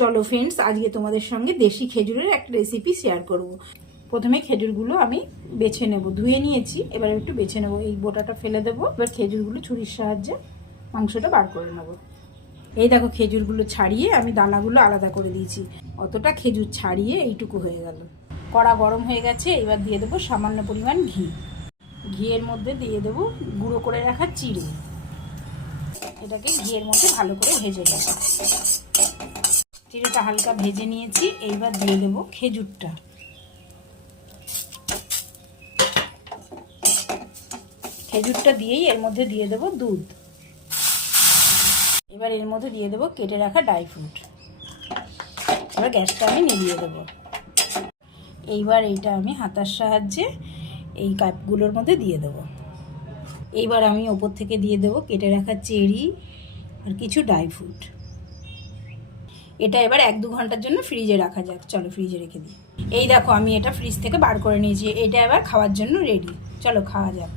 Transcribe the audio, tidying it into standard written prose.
চলো ফ্রেন্ডস, আজকে তোমাদের সঙ্গে দেশি খেজুরের একটা রেসিপি শেয়ার করব। প্রথমে খেজুরগুলো আমি বেছে নেব, ধুয়ে নিয়েছি, এবার একটু বেছে নেব, এই বোটাটা ফেলে দেবো। এবার খেজুরগুলো ছুরির সাহায্যে মাংসটা বার করে নেব। এই দেখো, খেজুরগুলো ছাড়িয়ে আমি দানাগুলো আলাদা করে দিয়েছি। অতটা খেজুর ছাড়িয়ে এইটুকু হয়ে গেল। কড়া গরম হয়ে গেছে, এবার দিয়ে দেবো সামান্য পরিমাণ ঘি। ঘিয়ের মধ্যে দিয়ে দেবো গুঁড়ো করে রাখা চিড়ে। এটাকে ঘিয়ের মধ্যে ভালো করে ভেজে নেব। চিড়েটা হালকা ভেজে নিয়েছি, এইবার দিয়ে দেবো খেজুরটা। খেজুরটা দিয়েই এর মধ্যে দিয়ে দেবো দুধ। এবার এর মধ্যে দিয়ে দেবো কেটে রাখা ড্রাই ফ্রুট। এবার গ্যাসটা আমি নিভিয়ে দেবো। এইবার এইটা আমি হাতার সাহায্যে এই কাপগুলোর মধ্যে দিয়ে দেবো। এইবার আমি ওপর থেকে দিয়ে দেবো কেটে রাখা চেরি আর কিছু ড্রাই ফ্রুট। এটা এবার 1-2 ঘন্টার জন্য ফ্রিজে রাখা যাক। চলো ফ্রিজে রেখে দিই। এই দেখো, আমি এটা ফ্রিজ থেকে বার করে নিয়েছি। এটা এবার খাওয়ার জন্য রেডি। চলো খাওয়া যাক।